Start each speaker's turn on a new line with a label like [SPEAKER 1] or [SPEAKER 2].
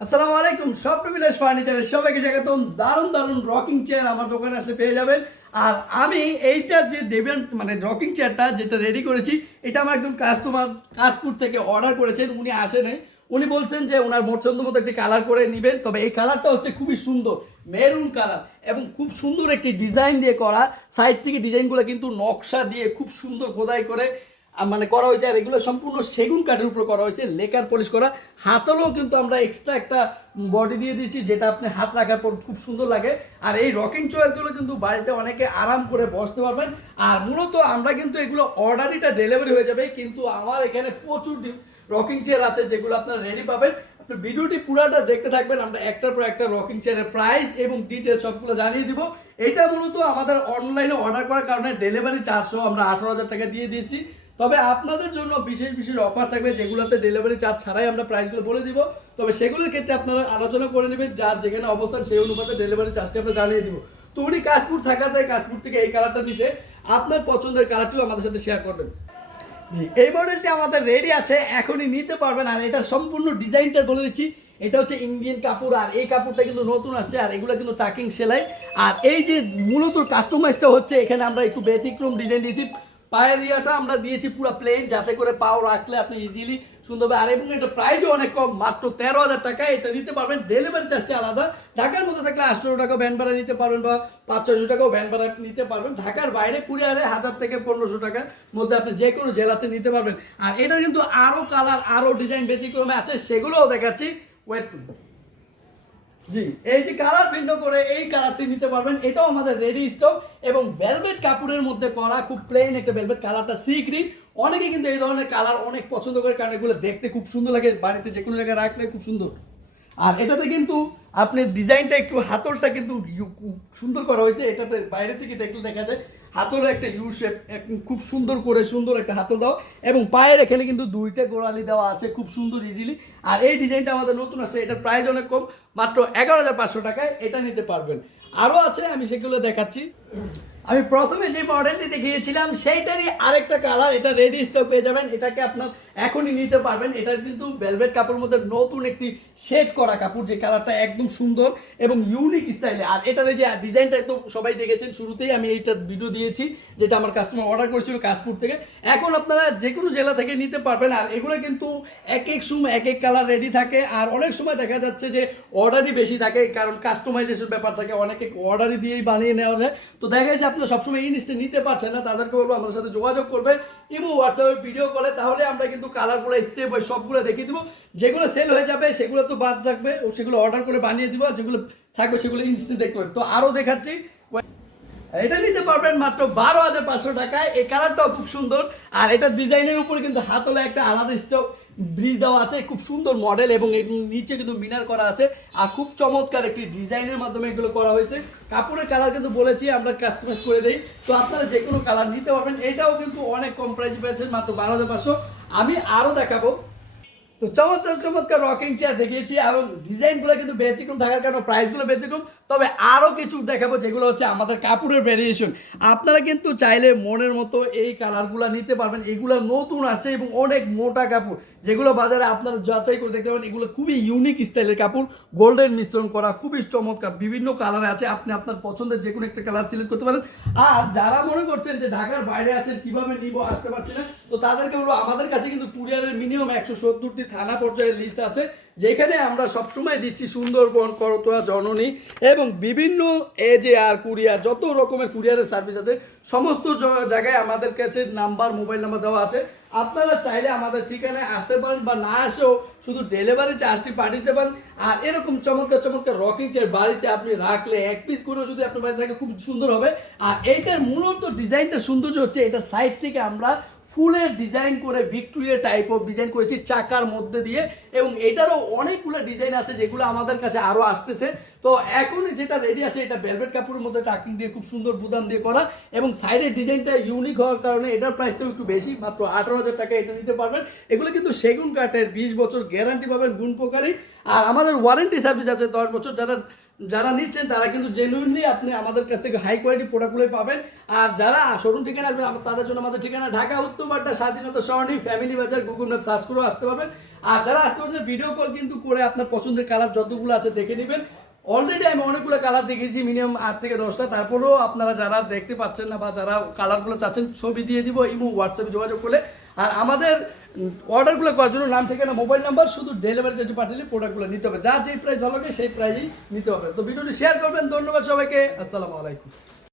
[SPEAKER 1] আসসালামু আলাইকুম, স্বপ্ন বিলাস ফার্নিচারের সবাইকে স্বাগতম। দারুণ দারুণ রকিং চেয়ার আমার দোকানে আসলে পেয়ে যাবেন। আর আমি এইটা যে দেবেন মানে রকিং চেয়ারটা যেটা রেডি করেছি, এটা আমার একদম কাস্টমার কাশপুর থেকে অর্ডার করেছেন, উনি আসেন উনি বলছেন যে ওনার পছন্দ মতো একটি কালার করে নেবেন, তবে এই কালারটা হচ্ছে খুবই সুন্দর মেরুন কালার এবং খুব সুন্দর একটি ডিজাইন দিয়ে করা। সাইড থেকে ডিজাইনগুলো কিন্তু নকশা দিয়ে খুব সুন্দর খোদাই করে মানে করা হয়েছে, আর এগুলো সম্পূর্ণ সেগুন কাঠের উপর করা হয়েছে, লেকার পলিশ করা। হাতলেও কিন্তু আমরা এক্সট্রা একটা বডি দিয়ে দিয়েছি, যেটা আপনি হাত রাখার পর খুব সুন্দর লাগে। আর এই রকিং চেয়ারগুলো কিন্তু বাড়িতে অনেকে আরাম করে বসতে পারবেন। আর মূলত আমরা কিন্তু এগুলো অর্ডারিটা ডেলিভারি হয়ে যাবে, কিন্তু আমার এখানে প্রচুর রকিং চেয়ার আছে, যেগুলো আপনারা রেডি পাবেন। আপনি ভিডিওটি পুরাটা দেখতে থাকবেন, আমরা একটার পর একটা রকিং চেয়ারের প্রাইস এবং ডিটেল সবগুলো জানিয়ে দিব। এটা মূলত আমাদের অনলাইনে অর্ডার করার কারণে ডেলিভারি চার্জও আমরা আঠারো হাজার টাকা দিয়ে দিয়েছি। তবে আপনাদের জন্য বিশেষ বিশেষ অফার থাকবে, যেগুলোতে ডেলিভারি চার্জ ছাড়াই আমরা প্রাইসগুলো বলে দিব। তবে সেগুলোর ক্ষেত্রে আপনারা আলোচনা করে নেবেন, যার যেখানে অবস্থান সেই অনুপাতে ডেলিভারি চার্জটি আমরা জানিয়ে দিব। তো উনি কাশপুর থাকাতে কাশপুর থেকে এই কালারটা নিছে। আপনার পছন্দের কালারটিও আমাদের সাথে শেয়ার করবেন। জি, এই মডেলটি আমাদের রেডি আছে, এখনই নিতে পারবেন। আর এটা সম্পূর্ণ ডিজাইনটা বলে দিচ্ছি। এটা হচ্ছে ইন্ডিয়ান কাপড়, আর এই কাপড়টা কিন্তু নতুন আসছে, আর এগুলো কিন্তু টাকিং সেলাই। আর এই যে মূলত কাস্টমাইজটা হচ্ছে, এখানে আমরা একটু ব্যতিক্রম ডিজাইন দিয়েছি। পায়ের ইয়াটা আমরা দিয়েছি পুরো প্লেন যাতে করে পাও রাখলে আপনি ইজিলি সুন্দরভাবে আর এবং এটা প্রাইসও অনেক কম, মাত্র তেরো হাজার টাকা। এটা নিতে পারবেন ডেলিভারি চার্জটা আলাদা। ঢাকার মধ্যে থাকলে আটশো টাকা ভ্যান ভাড়া নিতে পারবেন বা পাঁচ ছশো টাকাও ভ্যান ভাড়া নিতে পারবেন। ঢাকার বাইরে কুরিয়ারে হাজার থেকে পনেরোশো টাকার মধ্যে আপনি যে কোনো জেলাতে নিতে পারবেন। আর এটা কিন্তু আরও কালার আরও ডিজাইন ব্যতিক্রমে আছে, সেগুলোও দেখাচ্ছি। ওয়েট জি, এই যে কালার ভিন্ন করে এই কালারটি নিতে পারবেন, এটাও আমাদের রেডি স্টক এবং ভেলভেট কাপড়ের মধ্যে করা খুব প্লেন একটা ভেলভেট কালারটা সি গ্রিন অনেকে কিন্তু এই ধরনের কালার অনেক পছন্দ করে কারণ এগুলো দেখতে খুব সুন্দর লাগে, বাড়িতে যে কোনো জায়গায় রাখলে খুব সুন্দর। আর এটাতে কিন্তু আপনি ডিজাইনটা একটু হাতলটা কিন্তু সুন্দর করা হয়েছে, এটাতে বাইরে থেকে দেখলে দেখা যায় হাতলে একটা ইউ শেপ খুব সুন্দর করে সুন্দর একটা হাতল দাও। এবং পায়ের এখানে কিন্তু দুইটা গোড়ালি দেওয়া আছে, খুব সুন্দর ইজিলি আর এই ডিজাইনটা আমাদের নতুন আছে এটার প্রাইস অনেক কম, মাত্র এগারো হাজার পাঁচশো টাকায় এটা নিতে পারবেন। আরও আছে, আমি সেগুলো দেখাচ্ছি। আমি প্রথমে যে মডেলটি দেখিয়েছিলাম, সেইটারই আরেকটা কালার এটা রেডি স্টক পেয়ে যাবেন। এটাকে আপনার এখনই নিতে পারবেন। এটা কিন্তু ভেলভেট কাপড়ের মধ্যে নতুন একটি শেড করা কাপড়, যে কালারটা একদম সুন্দর এবং ইউনিক স্টাইলে আর এটার যে ডিজাইনটা একদম সবাই দেখেছেন, শুরুতেই আমি এইটা ভিডিও দিয়েছি, যেটা আমার কাস্টমার অর্ডার করেছিল কাশপুর থেকে। এখন আপনারা যে কোনো জেলা থেকে নিতে পারবেন, আর এগুলো কিন্তু এক এক সময় এক এক কালার রেডি থাকে। আর অনেক সময় দেখা যাচ্ছে যে অর্ডারই বেশি থাকে, কারণ কাস্টমাইজেশন ব্যাপার থাকে, অনেকে অর্ডারই দিয়েই বানিয়ে নেওয়া যায়। তো দেখা যাচ্ছে আপনারা সবসময় এই নিতে পারছেন না, তাদেরকে বলব আমাদের সাথে যোগাযোগ করবেন। এবং হোয়াটসঅ্যাপে ভিডিও কলে তাহলে আমরা কিন্তু কালারগুলো স্টেপ বাই সবগুলো দেখিয়ে দেবো। যেগুলো সেল হয়ে যাবে, সেগুলো তো বাদ ও সেগুলো অর্ডার করে বানিয়ে দিব যেগুলো থাকবে, সেগুলো ইনস্টে দেখতে পাবেন তো আরও দেখাচ্ছি এটা নিতে পারবেন মাত্র বারো হাজার পাঁচশো টাকায়। এই কালারটাও খুব সুন্দর। আর এটা ডিজাইনের উপরে কিন্তু হাতলে একটা আলাদা স্টক ব্রিজ দেওয়া আছে। খুব সুন্দর মডেল এবং এর নিচে কিন্তু মিনার করা আছে। আর খুব চমৎকার একটি ডিজাইনের মাধ্যমে এগুলো করা হয়েছে। কাপড়ের কালার কিন্তু বলেছি, আমরা কাস্টমাইজ করে দিই। তো আপনারা যে কোনো কালার নিতে পারবেন। এটাও কিন্তু অনেক কম প্রাইস পেয়েছেন মাত্র বারো হাজার পাঁচশো। আমি আরও দেখাবো। তো চমৎকার চমৎকার রকিং চেয়ার দেখিয়েছি এবং ডিজাইনগুলো কিন্তু ব্যতিক্রম থাকার কারণে প্রাইসগুলো ব্যতিক্রম। তবে আরও কিছু দেখাবো যেগুলো হচ্ছে আমাদের কাপড়ের ভ্যারিয়েশন আপনারা কিন্তু চাইলে মনের মতো এই কালারগুলো নিতে পারবেন। এগুলো নতুন আসছে এবং অনেক মোটা কাপড়, যেগুলো বাজারে আপনারা যাচাই করে দেখতে পাবেন এগুলো খুবই ইউনিক স্টাইলের কাপড়। গোল্ডেন মিশ্রণ করা, খুবই চমৎকার। বিভিন্ন কালারে আছে, আপনি আপনার পছন্দের যে কোনো একটা কালার সিলেক্ট করতে পারেন। আর যারা মনে করছেন যে ঢাকার বাইরে আছেন, কীভাবে নিব আসতে পারছি না, তো তাদেরকে বলব, আমাদের কাছে কিন্তু কুরিয়ারের মিনিমাম একশো সত্তরটি থানা পর্যায়ের লিস্ট আছে, যেখানে আমরা সবসময় দিচ্ছি সুন্দরবন, করতোয়া, জননী এবং বিভিন্ন এজে আর কুরিয়ার, যত রকমের কুরিয়ারের সার্ভিস আছে, সমস্ত জায়গায় আমাদের কাছে নাম্বার মোবাইল নাম্বার দেওয়া আছে। আপনারা চাইলে আমাদের ঠিকানায় আসতে পারেন বা না আসেও শুধু ডেলিভারি চার্জটি পাঠিয়ে পারেন আর এরকম চমৎকার চমৎকার রকিং চেয়ার বাড়িতে আপনি রাখলে এক পিস করেও যদি আপনার বাড়িতে থাকে, খুব সুন্দর হবে। আর এইটার মূলত ডিজাইনটা সৌন্দর্য হচ্ছে, এটার সাইড থেকে আমরা ফুলের ডিজাইন করে ভিক্টোরিয়া টাইপ অফ ডিজাইন করেছি চাকার মধ্যে দিয়ে এবং এটারও অনেকগুলো ডিজাইন আছে যেগুলো আমাদের কাছে আরও আসতেছে। তো এখন যেটা রেডি আছে, এটা ভেলভেট কাপড়ের মধ্যে টাকিং দিয়ে খুব সুন্দর বুদাম দিয়ে করা এবং সাইডের ডিজাইনটা ইউনিক হওয়ার কারণে এটার প্রাইসটাও একটু বেশি, মাত্র আঠারো হাজার টাকা এটা নিতে পারবেন। এগুলো কিন্তু সেগুন কাঠের বিশ বছর গ্যারান্টি পাবেন, গুণ পোকারি আর আমাদের ওয়ারেন্টি সার্ভিস আছে দশ বছর, যারা যারা নিচ্ছেন, তারা কিন্তু জেনুইনলি আপনি আমাদের কাছ থেকে হাই কোয়ালিটি প্রোডাক্টগুলোই পাবেন। আর যারা শোরুম ঠিকানা আসবেন, আমার- তাদের জন্য আমাদের ঠিকানা Dhaka Uttarbadda Swadhinata Sarani family Bazar Google map search করেও আসতে পারবেন। আর যারা আসতে পারছেন ভিডিও কল কিন্তু করে আপনার পছন্দের কালার যতগুলো আছে দেখে নেবেন। অলরেডি আমি অনেকগুলো কালার দেখেছি মিনিমাম আট থেকে দশটা। তারপরেও আপনারা যারা দেখতে পাচ্ছেন না বা যারা কালারগুলো চাচ্ছেন, ছবি দিয়ে দিব, ইমো হোয়াটসঅ্যাপে যোগাযোগ করলে। আর আমাদের অর্ডারগুলো করার জন্য নাম থেকে না মোবাইল নাম্বার, শুধু ডেলিভারি চার্জ পাঠালে প্রোডাক্টগুলো নিতে হবে। যার যেই প্রাইস ভালো লাগে সেই প্রাইজেই নিতে হবে। তো ভিডিওটি শেয়ার করবেন। ধন্যবাদ সবাইকে। আসসালামু আলাইকুম।